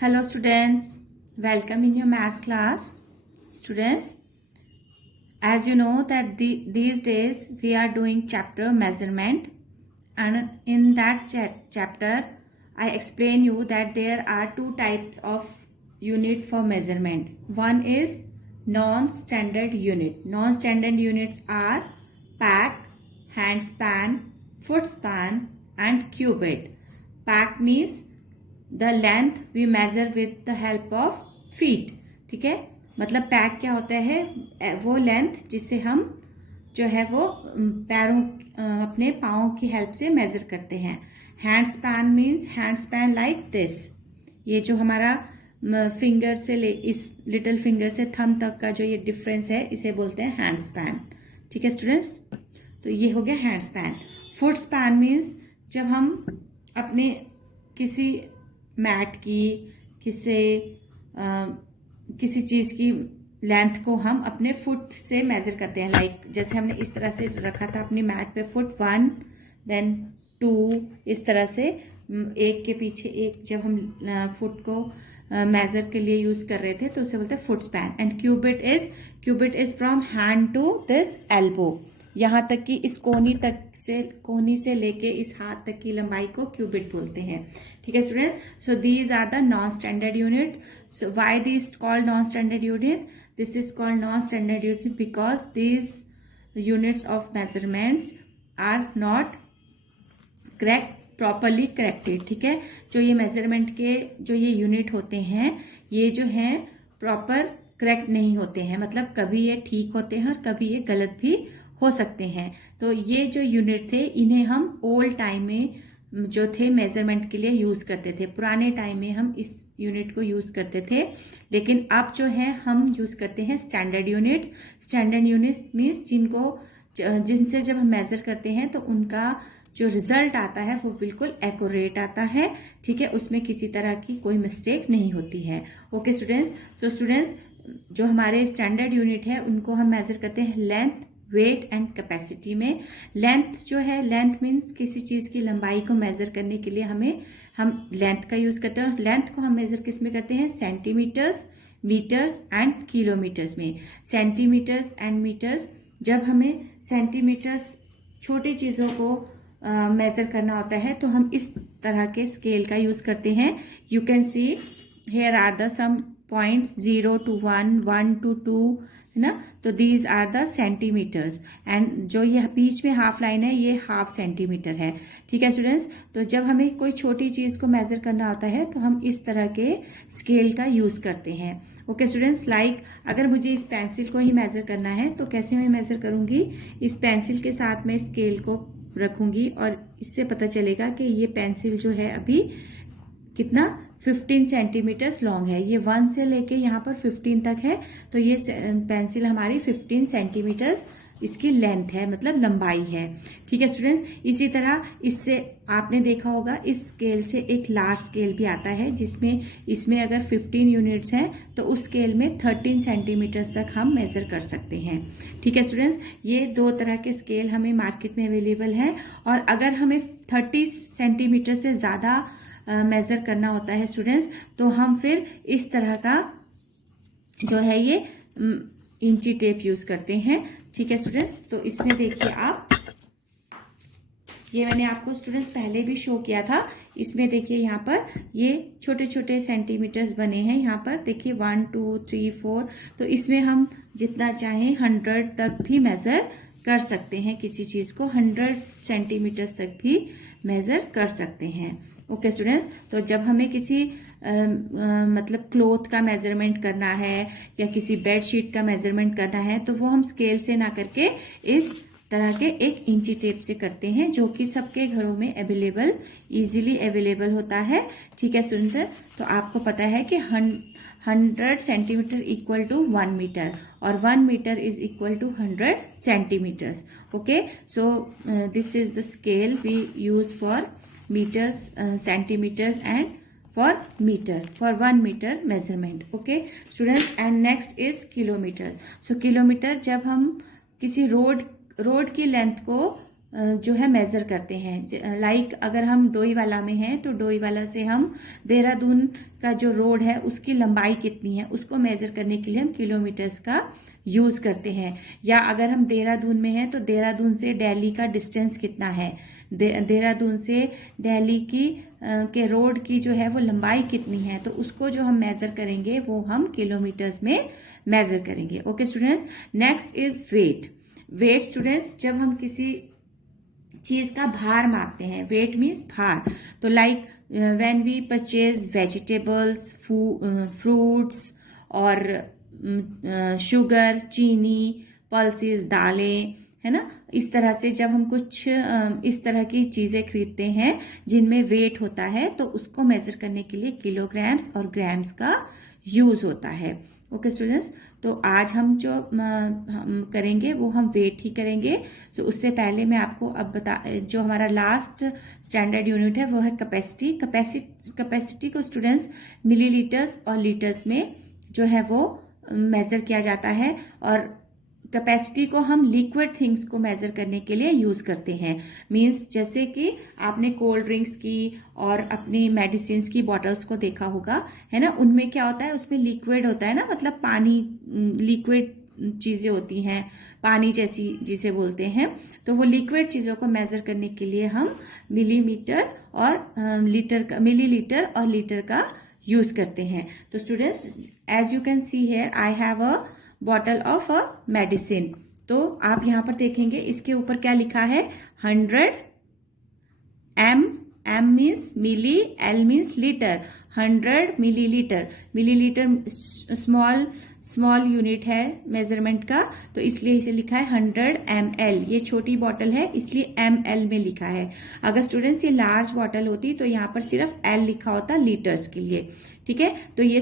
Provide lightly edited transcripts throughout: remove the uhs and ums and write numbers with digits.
Hello students, welcome in your maths class. Students, as you know that these days we are doing chapter measurement, and in that chapter I explain you that there are two types of unit for measurement. One is non-standard unit. Non-standard units are pack, hand span, foot span and cubit. Pack means the length we measure with the help of feet. ठीक है, मतलब pack क्या होता है, वो length जिसे हम जो है वो पैरों अपने पाँव की हेल्प से मेजर करते हैं. Hand span means hand span like this. ये जो हमारा फिंगर से ले इस लिटिल फिंगर से थंब तक का जो ये डिफरेंस है इसे बोलते हैं हैंड स्पैन. ठीक है स्टूडेंट्स, तो ये हो गया hand span. Foot span means जब हम अपने किसी मैट की किसी चीज़ की लेंथ को हम अपने फुट से मेजर करते हैं. लाइक जैसे हमने इस तरह से रखा था अपनी मैट पे, फुट 1 देन 2, इस तरह से एक के पीछे एक जब हम फुट को मेजर के लिए यूज कर रहे थे तो उसे बोलते हैं foot span. And cubit is from hand to this elbow. यहाँ तक कि इस कोहनी से लेके इस हाथ तक की लंबाई को क्यूबिट बोलते हैं. ठीक है students, so these are the non standard unit. So why this called non standard unit? This is called non standard unit because these units of measurements are not properly corrected. ठीक है, जो ये measurement के जो ये unit होते हैं ये जो हैं प्रॉपर करेक्ट नहीं होते हैं. मतलब कभी ये ठीक होते हैं और कभी ये गलत भी हो सकते हैं. तो ये जो यूनिट थे इन्हें हम ओल्ड टाइम में जो थे मेजरमेंट के लिए यूज करते थे. पुराने टाइम में हम इस यूनिट को यूज करते थे, लेकिन अब जो है हम यूज करते हैं standard units. Standard units means जिनसे जब हम मेजर करते हैं तो उनका जो रिजल्ट आता है वो बिल्कुल एक्यूरेट आता है. ठीक है, उसमें किसी तरह की कोई मिस्टेक नहीं होती है. ओके स्टूडेंट्स, सो स्टूडेंट्स जो हमारे स्टैंडर्ड यूनिट है उनको हम मेजर करते हैं लेंथ, वेट एंड कैपेसिटी में. लेंथ जो है, लेंथ मीन्स किसी चीज़ की लंबाई को मेजर करने के लिए हम लेंथ का यूज़ करते हैं. लेंथ को हम मेजर किस में करते हैं? सेंटीमीटर्स, मीटर्स एंड किलोमीटर्स में. सेंटीमीटर्स एंड मीटर्स, जब हमें सेंटीमीटर्स छोटी चीज़ों को मेजर करना होता है तो हम इस तरह के स्केल का यूज़ करते हैं. You can see here are the some points 0 to 1, 1 to 2, है ना. तो these are the centimetres and जो ये बीच में हाफ लाइन है ये हाफ सेंटीमीटर है. ठीक है स्टूडेंट्स, तो जब हमें कोई छोटी चीज़ को मेजर करना होता है तो हम इस तरह के स्केल का यूज़ करते हैं. ओके स्टूडेंट्स, लाइक अगर मुझे इस पेंसिल को ही मेजर करना है तो कैसे मैं मेजर करूँगी? इस पेंसिल के साथ मैं स्केल को रखूँगी और इससे पता चलेगा कि ये पेंसिल जो है अभी कितना 15 सेंटीमीटर्स लॉन्ग है. ये 1 से लेके यहाँ पर 15 तक है, तो ये पेंसिल हमारी 15 सेंटीमीटर्स इसकी लेंथ है, मतलब लंबाई है. ठीक है स्टूडेंट्स, इसी तरह इससे आपने देखा होगा इस स्केल से एक लार्ज स्केल भी आता है इसमें अगर 15 यूनिट्स हैं तो उस स्केल में 13 सेंटीमीटर्स तक हम मेजर कर सकते हैं. ठीक है स्टूडेंट्स, ये दो तरह के स्केल हमें मार्केट में अवेलेबल हैं. और अगर हमें 30 सेंटीमीटर से ज़्यादा मेजर करना होता है स्टूडेंट्स तो हम फिर इस तरह का जो है ये इंची टेप यूज करते हैं. ठीक है स्टूडेंट्स, तो इसमें देखिए आप, ये मैंने आपको स्टूडेंट्स पहले भी शो किया था. इसमें देखिए यहाँ पर ये छोटे छोटे सेंटीमीटर्स बने हैं. यहाँ पर देखिए 1 2 3 4, तो इसमें हम जितना चाहें 100 तक भी मेजर कर सकते हैं. किसी चीज़ को 100 सेंटीमीटर्स तक भी मेजर कर सकते हैं. ओके स्टूडेंट्स, तो जब हमें किसी मतलब क्लोथ का मेजरमेंट करना है या किसी बेडशीट का मेजरमेंट करना है तो वो हम स्केल से ना करके इस तरह के एक इंची टेप से करते हैं, जो कि सबके घरों में इजीली अवेलेबल होता है. ठीक है स्टूडेंट, तो आपको पता है कि 100 सेंटीमीटर इक्वल टू 1 मीटर और 1 metre is equal to 100 centimetres. Okay, so this is the scale we use for meters, centimeters and for meter, for 1 meter measurement. Okay students, and next is kilometer. So kilometer, जब हम किसी road की length को जो है measure करते हैं। Like अगर हम डोईवाला में हैं तो डोईवाला से हम देहरादून का जो रोड है उसकी लंबाई कितनी है उसको मेज़र करने के लिए हम किलोमीटर्स का यूज़ करते हैं। या अगर हम देहरादून में हैं तो देहरादून से दिल्ली का डिस्टेंस कितना है, देहरादून से दिल्ली की के रोड की जो है वो लंबाई कितनी है, तो उसको जो हम मेज़र करेंगे वो हम किलोमीटर्स में मेज़र करेंगे। Okay students, next is weight. Weight students, जब हम किसी चीज का भार मापते हैं, वेट मीन्स भार, तो like when we purchase vegetables, fruits और शुगर, चीनी, पल्सेस, दालें, है ना, इस तरह से जब हम कुछ इस तरह की चीजें खरीदते हैं जिनमें वेट होता है तो उसको मेजर करने के लिए किलोग्राम्स और ग्राम्स का यूज होता है। ओके स्टूडेंट्स, तो आज हम जो हम करेंगे वो हम वेट ही करेंगे। तो उससे पहले मैं आपको अब जो हमारा लास्ट स्टैंडर्ड यूनिट है वो है कैपेसिटी। कैपेसिटी को स्टूडेंट्स मिलीलीटर्स और लीटर्स में जो है वो मेजर किया जाता है, और कैपेसिटी को हम लिक्विड थिंग्स को मेजर करने के लिए यूज करते हैं। मींस जैसे कि आपने कोल्ड ड्रिंक्स की और अपनी मेडिसिन की बॉटल्स को देखा होगा, है ना, उनमें क्या होता है, उसमें लिक्विड होता है ना, मतलब पानी, लिक्विड चीजें होती हैं, पानी जैसी जिसे बोलते हैं। तो वो लिक्विड चीजों को मेजर करने के लिए हम मिलीमीटर और मिलीलीटर और लीटर का यूज करते हैं। तो students, as you can see here I have a bottle of a medicine. तो आप यहां पर देखेंगे इसके ऊपर क्या लिखा है, 100 M, M means milli, L means litre, 100 millilitre. Millilitre small unit है मेजरमेंट का, तो इसलिए इसे लिखा है 100 ml। ये छोटी बॉटल है इसलिए ml में लिखा है। अगर स्टूडेंट्स ये लार्ज बॉटल होती तो यहाँ पर सिर्फ L लिखा होता लीटर्स के लिए, ठीक है। तो ये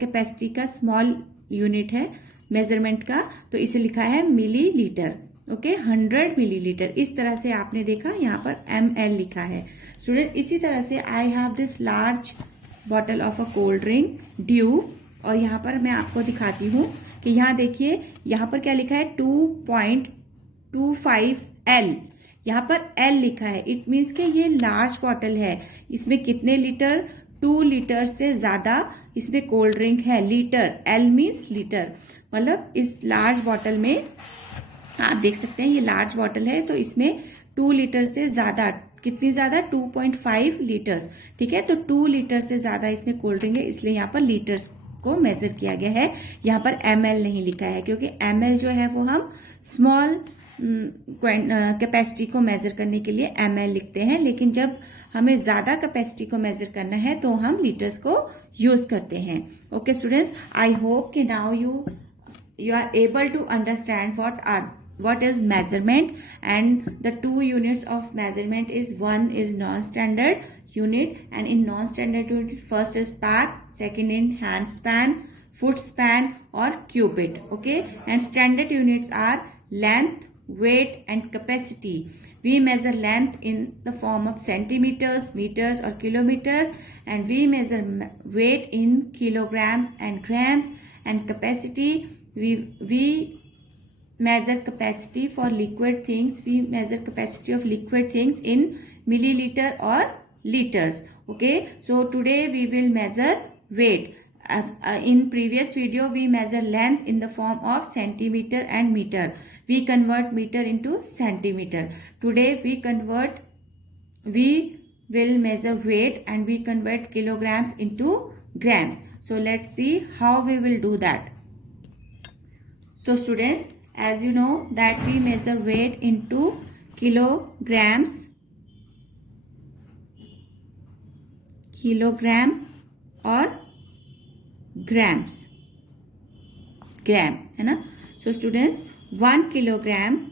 कैपेसिटी का स्मॉल यूनिट है मेजरमेंट का, तो इसे लिखा है मिलीलीटर। Okay, 100 millilitre. इस तरह से आपने देखा यहाँ पर ml लिखा है। स्टूडेंट, इसी तरह से I have this large bottle of a cold drink due, और यहाँ पर मैं आपको दिखाती हूँ कि यहाँ देखिए यहाँ पर क्या लिखा है, 2.25 L। यहाँ पर L लिखा है, इट मीन्स कि ये लार्ज बॉटल है। इसमें कितने लीटर, 2 लीटर से ज्यादा इसमें कोल्ड ड्रिंक है। लीटर, L मीन्स लीटर, मतलब इस लार्ज बॉटल में आप देख सकते हैं ये लार्ज बॉटल है, तो इसमें 2 लीटर से ज्यादा, कितनी ज्यादा, 2.5 लीटर्स, ठीक है। तो 2 लीटर से ज्यादा इसमें कोल्ड ड्रिंक है, इसलिए यहाँ पर लीटर्स को मेजर किया गया है। यहाँ पर ml नहीं लिखा है क्योंकि ml जो है वो हम स्मॉल कैपेसिटी को मेजर करने के लिए ml लिखते हैं, लेकिन जब हमें ज्यादा कैपेसिटी को मेजर करना है तो हम लीटर्स को यूज करते हैं। ओके स्टूडेंट्स, आई होप कि now you are able to understand what is measurement, and the 2 units of measurement is, one is non-standard unit, and in non-standard unit first is pack, second in hand span, foot span or cubit. Okay, and standard units are length, weight and capacity. We measure length in the form of centimeters, meters or kilometers, and we measure weight in kilograms and grams, and capacity we measure capacity for liquid things. We measure capacity of liquid things in milliliter or liters. Okay, so today we will measure weight. In previous video we measure length in the form of centimeter and meter. We convert meter into centimeter. Today we will measure weight and we convert kilograms into grams. So let's see how we will do that. So students, as you know that we measure weight into kilograms, kilogram और grams, gram, है ना। So students, 1 kilogram,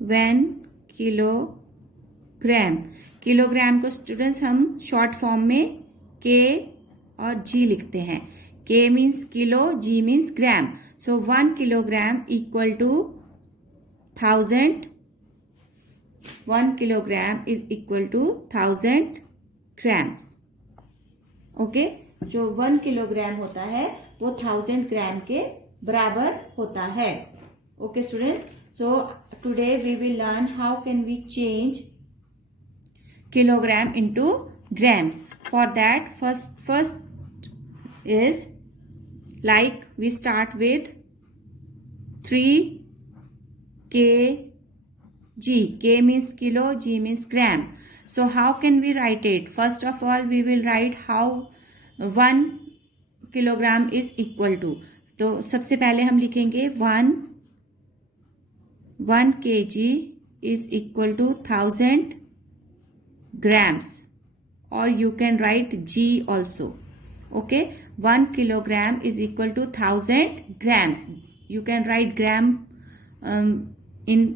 1 kilogram, kilogram को students हम short form में K और G लिखते हैं। K means kilo, G means gram. So 1 kilogram equal to 1000. 1 kilogram is equal to 1000 grams. Okay, जो 1 किलोग्राम होता है वो 1000 ग्राम के बराबर होता है। Okay students, So today we will learn how can we change kilogram into grams. For that, first is like we start with 3 kg. K means kilo, G means gram. So how can we write it? First of all, we will write how 1 kilogram is equal to. तो सबसे पहले हम लिखेंगे 1 kg is equal to 1000 grams, or you can write G also. Okay, 1 kilogram is equal to 1000 grams. You can write gram in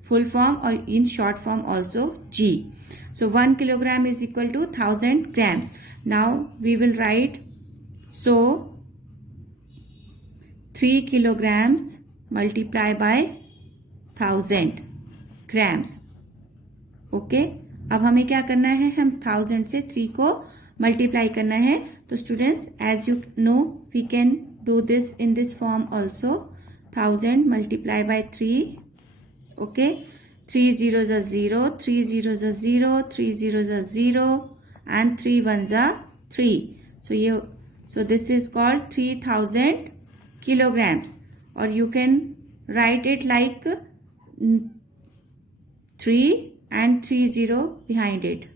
full form or in short form also, G. So 1 kilogram is equal to 1000 grams. Now we will write, so 3 kilograms multiply by 1000 grams. Okay, अब हमें क्या करना है, हम 1000 से 3 को multiply करना है. तो students, as you know, we can do this in this form also. 1000 multiply by 3. Okay, 3 zeros are 0, 3 zeros are 0, 3 zeros are 0, and 3 ones are 3. So this is called 3000 kilograms, or you can write it like 3 and 30 behind it.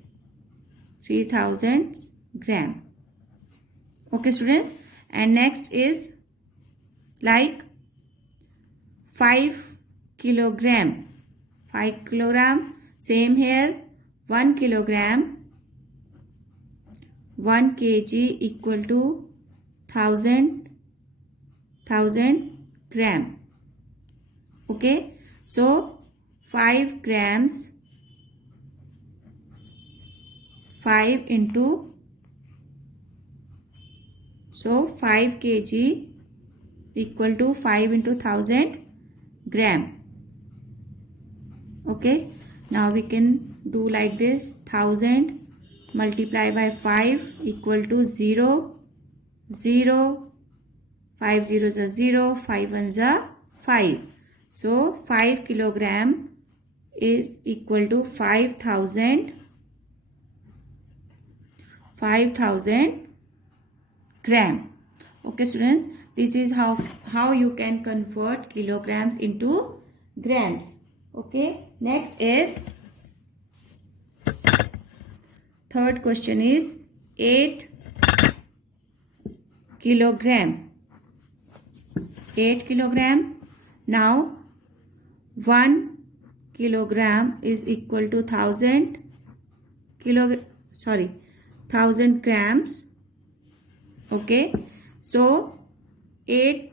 3000 gram. Okay students, and next is like 5 kilogram. 5 kilogram, same here. 1 kilogram, 1 kg equal to 1000 gram. Okay, so 5 grams, 5 into, so 5 kg equal to 5 into 1000 gram. Okay, now we can do like this. 1000 multiply by 5 equal to 0, 0, 5 zeros are 0, 5 ones are 5. So 5 kilogram is equal to 5000 gram. Okay students, this is how you can convert kilograms into grams. Okay, next is third question is 8 kilogram. 8 kilogram. Now 1 kilogram is equal to 1000 grams. Okay, so 8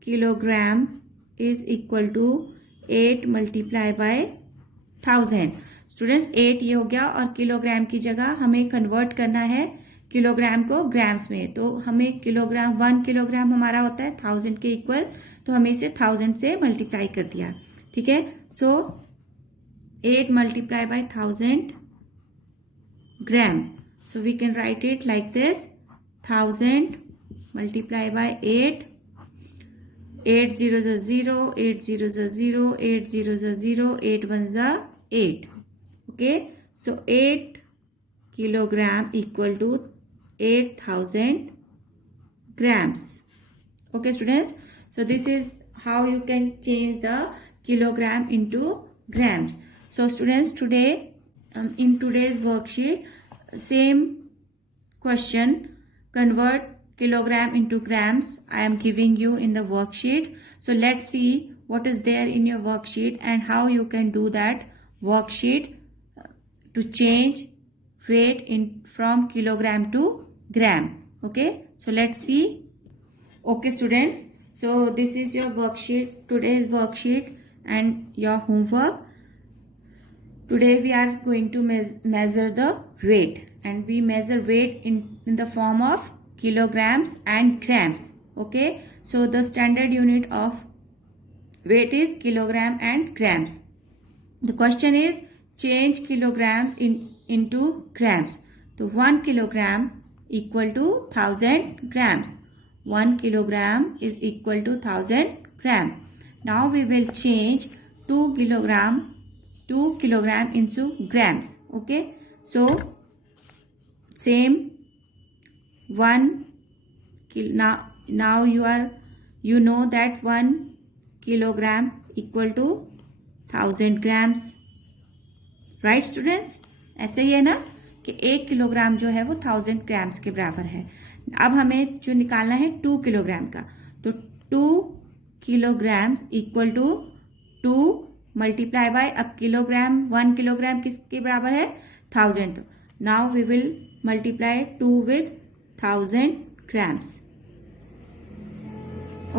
kilogram is equal to 8 multiply by 1000. Students, 8 ये हो गया, और kilogram की जगह हमें convert करना है kilogram को ग्राम्स में. तो हमें किलोग्राम, 1 किलोग्राम हमारा होता है 1000 के इक्वल, तो हमें इसे 1000 से मल्टीप्लाई कर दिया. ठीक है, सो 8 multiply by 1000 gram. So we can write it like this. 1000 multiply by 8. 8 zeros are 0, 8 zeros are 0, 8 zeros are 0, 8 ones are 8. Okay, so 8 kilogram equal to 8000 grams. Okay students, so this is how you can change the kilogram into grams. So students, today in today's worksheet, same question, convert kilogram into grams, I am giving you in the worksheet. So let's see what is there in your worksheet and how you can do that worksheet to change weight from kilogram to gram. Okay, so let's see. Okay students, so this is your worksheet, today's worksheet and your homework. Today we are going to measure the weight, and we measure weight in the form of kilograms and grams. Okay, so the standard unit of weight is kilogram and grams. The question is change kilograms into grams. So 1 kilogram equal to 1000 grams. 1 kilogram is equal to 1000 gram. Now we will change 2 kilogram into grams. Okay, so same 1 now you know that 1 kilogram equal to 1000 grams, right students? ऐसे ही है ना कि 1 kilogram जो है वो 1000 grams के बराबर है। अब हमें जो निकालना है 2 किलोग्राम का, तो 2 kilogram equal to 2 multiply by, अब किलोग्राम 1 किलोग्राम किसके बराबर है? 1000। तो now we will multiply 2 with 1000 grams.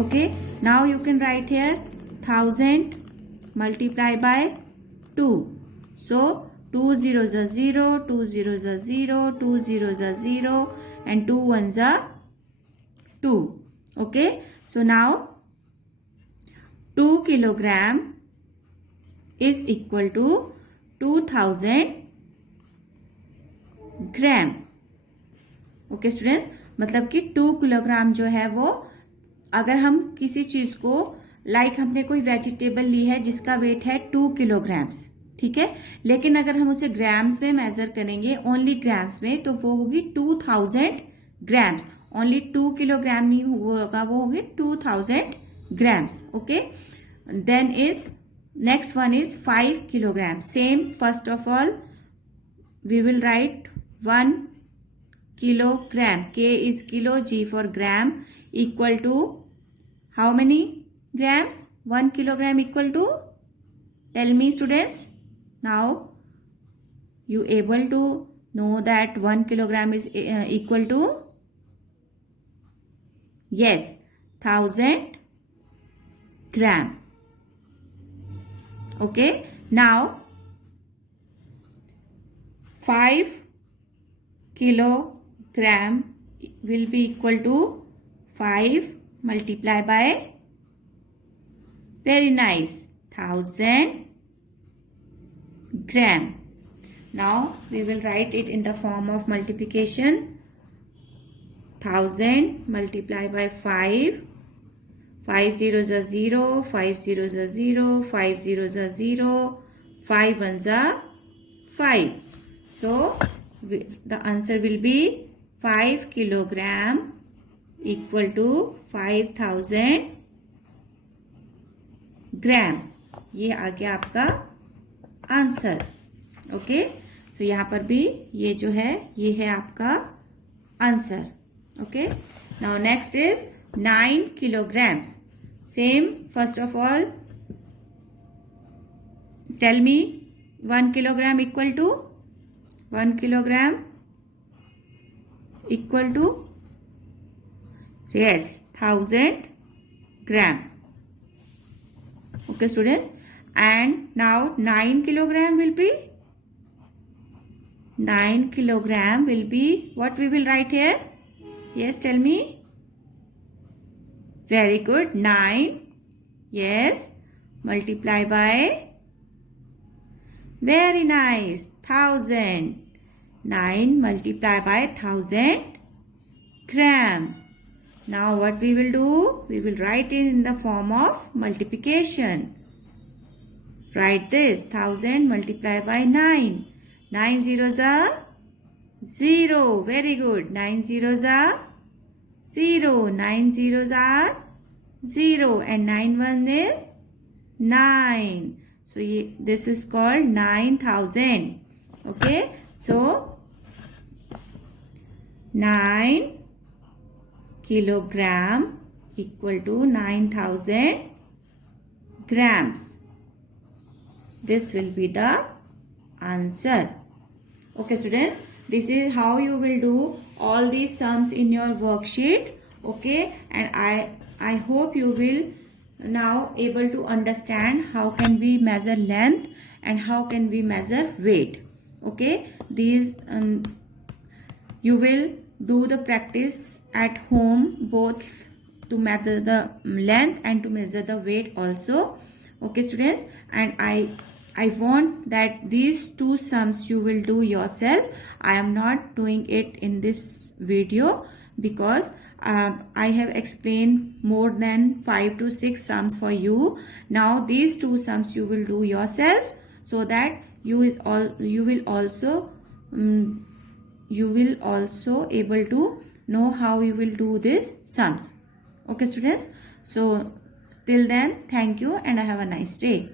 Okay, now you can write here 1000 multiply by 2. So 2 zeros are 0, 2 zeros are 0, 2 zeros are 0, and 2 ones are 2. Okay, so now 2 kilogram is equal to 2000 gram. Okay students, मतलब कि 2 kilogram जो है वो, अगर हम किसी चीज को लाइक हमने कोई वेजिटेबल ली है जिसका वेट है 2 किलोग्राम्स, ठीक है, लेकिन अगर हम उसे ग्राम्स में मेजर करेंगे, ओनली ग्राम्स में, तो वो होगी 2000 ग्राम्स। ओनली 2 किलोग्राम नहीं होगा, वो होगी 2000 grams. Okay, then is next one is 5 kilogram. Same, first of all we will write 1 kilogram, K is kilo, G for gram, equal to how many grams? 1 kilogram equal to, tell me students, now you able to know that 1 kilogram is equal to, yes, 1000 gram. Okay, now 5 kilogram will be equal to 5 multiply by, very nice, 1000 gram. Now we will write it in the form of multiplication. 1000 multiply by 5, 5 zeros are 0, 5 zeros are 0, 5 zeros are 0, 5 ones are 5. So the answer will be 5 kilogram equal to 5000 ग्राम। ये आ गया आपका answer. Okay, सो यहाँ पर भी ये जो है ये है आपका answer. Okay, now next is 9 kilograms. Same, first of all tell me 1 kilogram equal to, 1 kilogram equal to, yes, 1000 gram. Okay students, and now 9 kilogram will be, 9 kilogram will be, what we will write here? Yes, tell me. Very good, 9, yes, multiply by, very nice, 1000. 9 multiply by 1000 gram. Now what we will do? We will write it in the form of multiplication. Write this, 1000 multiply by 9. 9 zeros are 0. Very good. 9 zeros are 0. 9 zeros are 0. And 9 1 is 9. So this is called 9000. Okay. So 9 kilogram equal to 9000 grams. This will be the answer. Okay students, this is how you will do all these sums in your worksheet. Okay, and I hope you will now able to understand how can we measure length and how can we measure weight. Okay, these you will do the practice at home, both to measure the length and to measure the weight also. Okay students, and I want that these two sums you will do yourself. I am not doing it in this video because I have explained more than 5 to 6 sums for you. Now these 2 sums you will do yourselves, so that you will also able to know how you will do these sums. Okay students, so till then, thank you and have a nice day.